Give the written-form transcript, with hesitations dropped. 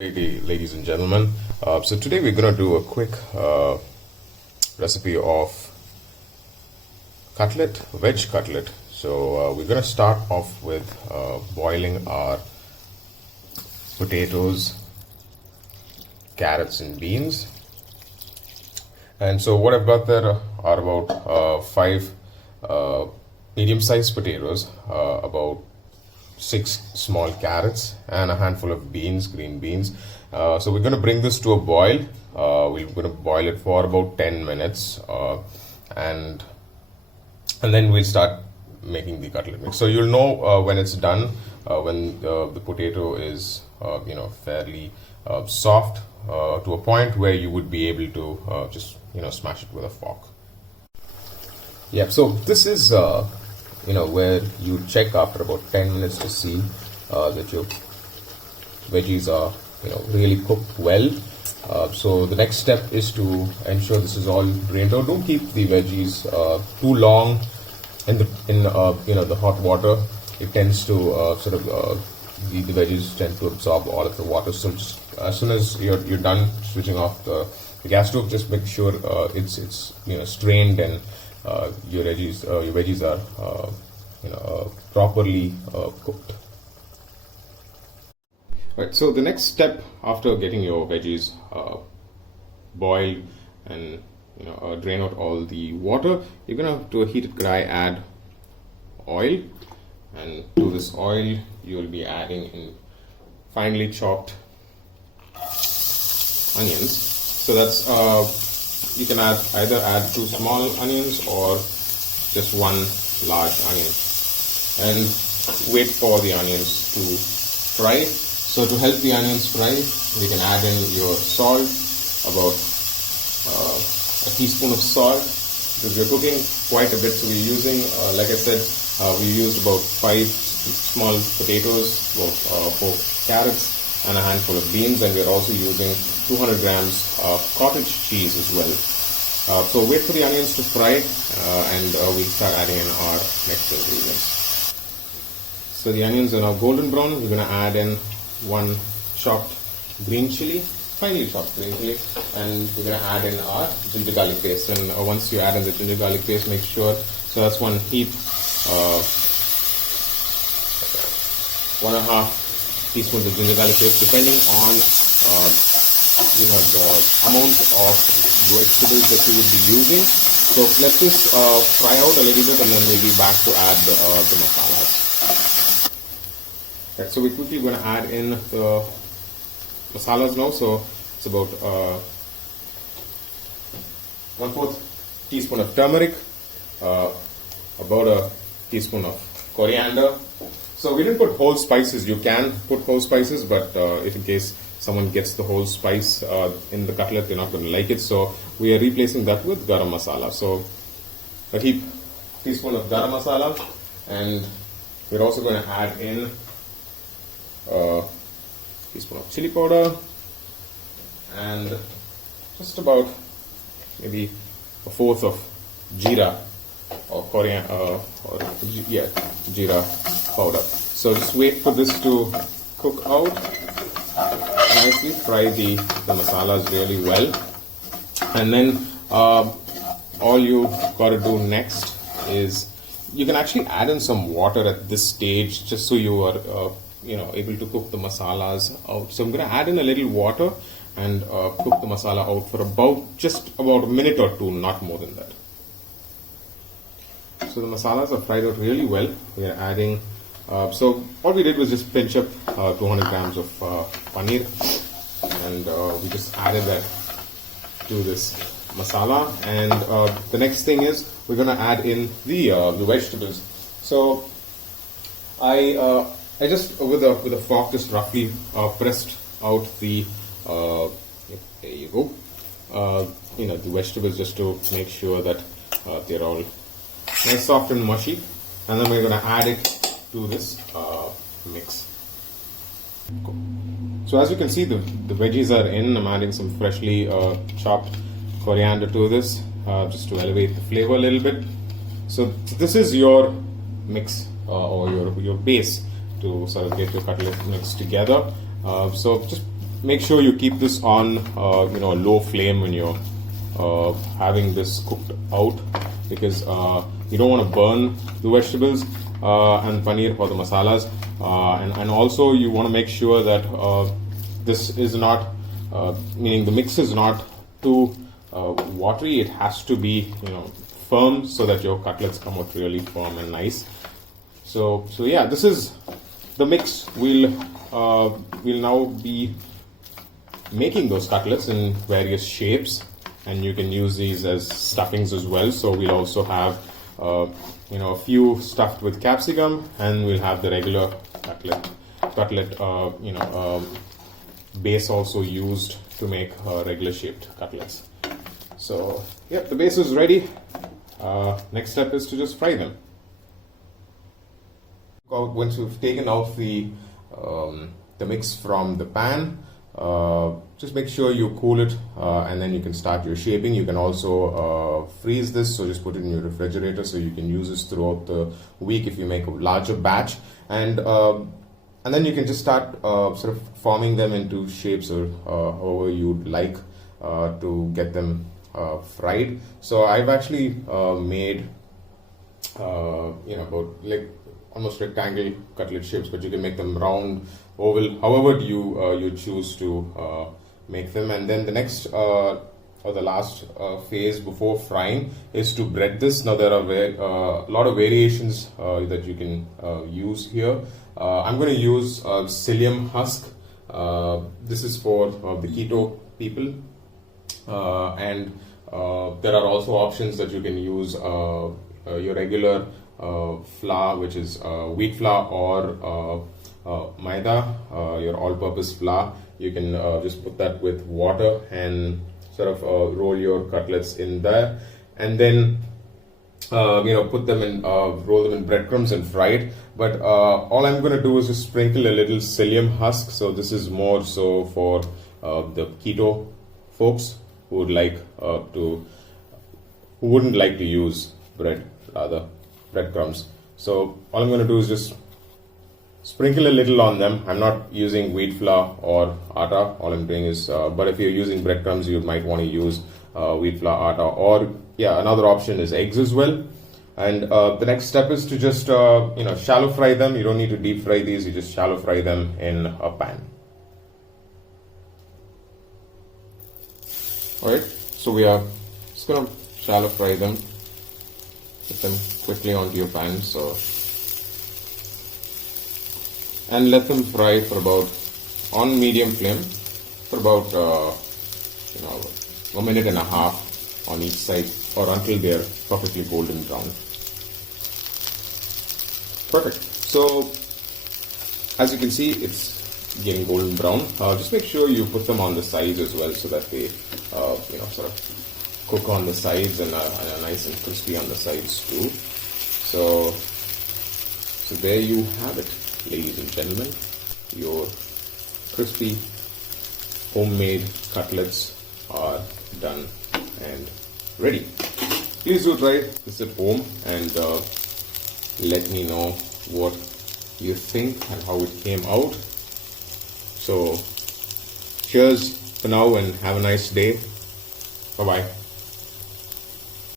Ladies and gentlemen, so today we're going to do a quick recipe of veg cutlet. So we're going to start off with boiling our potatoes, carrots and beans. And so what I've got there are about 5 medium-sized potatoes, about 6 small carrots and a handful of green beans. So we're going to bring this to a boil. We're going to boil it for about 10 minutes and then we'll start making the cutlet mix. So you'll know when it's done, when the potato is fairly soft to a point where you would be able to just smash it with a fork. Yeah, so this is where you check after about 10 minutes to see that your veggies are really cooked well. So the next step is to ensure this is all drained out. Don't keep the veggies too long in the hot water. It tends to the veggies tend to absorb all of the water. So just as soon as you're done switching off the gas stove, just make sure it's strained and your veggies are properly cooked. Right. So the next step after getting your veggies boiled and drain out all the water, you're gonna to a heated kadaai add oil, and to this oil you'll be adding in finely chopped onions. So that's you can either add 2 small onions or just 1 large onion, and wait for the onions to fry. So to help the onions fry, you can add in your salt, about a teaspoon of salt, because we're cooking quite a bit. So we're using, like I said, we used about 5 small potatoes, about 4 carrots and a handful of beans, and we're also using 200 grams of cottage cheese as well. So wait for the onions to fry and we'll start adding in our next ingredients. So the onions are now golden brown. We're going to add in 1 chopped green chili, finely chopped green chili, and we're going to add in our ginger garlic paste. And once you add in the ginger garlic paste, make sure, so that's 1 heap, 1.5 teaspoons of ginger garlic paste, depending on the amount of vegetables that you would be using. So let this fry out a little bit, and then we'll be back to add the masalas. Right, so we're quickly going to add in the masalas now. So it's about 1/4 teaspoon of turmeric, about a teaspoon of coriander. So we didn't put whole spices. You can put whole spices, but if in case someone gets the whole spice in the cutlet, they're not going to like it. So we are replacing that with garam masala. So a teaspoon of garam masala, and we're also going to add in a teaspoon of chili powder and just about maybe 1/4 of jeera or coriander jeera powder. So just wait for this to cook out nicely. Fry the masalas really well, and then all you got to do next is you can actually add in some water at this stage, just so you are able to cook the masalas out. So I'm going to add in a little water and cook the masala out for just about a minute or 2, not more than that. So the masalas are fried out really well. We are adding, so all we did was just pinch up 200 grams of paneer, and we just added that to this masala. And the next thing is we're going to add in the vegetables. So I just with a fork just roughly pressed out the there you go, the vegetables, just to make sure that they're all nice, soft and mushy, and then we're going to add it to this mix. So as you can see, the veggies are in. I'm adding some freshly chopped coriander to this, just to elevate the flavor a little bit. So this is your mix or your base to sort of get your cutlet mixed together. So just make sure you keep this on low flame when you're having this cooked out, because you don't want to burn the vegetables and paneer or the masalas, and also you want to make sure that this is not meaning the mix is not too watery. It has to be firm so that your cutlets come out really firm and nice. So yeah, this is the mix. We'll now be making those cutlets in various shapes, and you can use these as stuffings as well. So we'll also have a few stuffed with capsicum, and we'll have the regular cutlet base also used to make regular shaped cutlets. So yep, the base is ready. Next step is to just fry them. Once you've taken out the mix from the pan, just make sure you cool it, and then you can start your shaping. You can also freeze this, so just put it in your refrigerator so you can use this throughout the week if you make a larger batch, and then you can just start sort of forming them into shapes, or however you'd like to get them fried. So I've actually made about like almost rectangle cutlet shapes, but you can make them round, oval, however you choose to make them. And then the next or the last phase before frying is to bread this. Now there are a lot of variations that you can use here. I'm going to use psyllium husk. This is for the keto people, and there are also options that you can use your regular flour, which is wheat flour, or maida, your all-purpose flour. You can just put that with water and sort of roll your cutlets in there, and then put them in, roll them in breadcrumbs and fry it. But all I'm going to do is just sprinkle a little psyllium husk. So this is more so for the keto folks who would like who wouldn't like to use breadcrumbs. So all I'm going to do is just sprinkle a little on them. I'm not using wheat flour or atta. All I'm doing is, but if you're using breadcrumbs, you might want to use wheat flour, atta, or another option is eggs as well. And the next step is to just shallow fry them. You don't need to deep fry these. You just shallow fry them in a pan. Alright, so we are just going to shallow fry them. Put them quickly onto your pan, and let them fry for about, on medium flame, for about a minute and a half on each side, or until they are perfectly golden brown. Perfect. So as you can see, it's getting golden brown. Just make sure you put them on the sides as well, so that they sort of cook on the sides and are nice and crispy on the sides too. So there you have it, ladies and gentlemen. Your crispy homemade cutlets are done and ready. Please do try this at home and let me know what you think and how it came out. So cheers for now and have a nice day. Bye bye.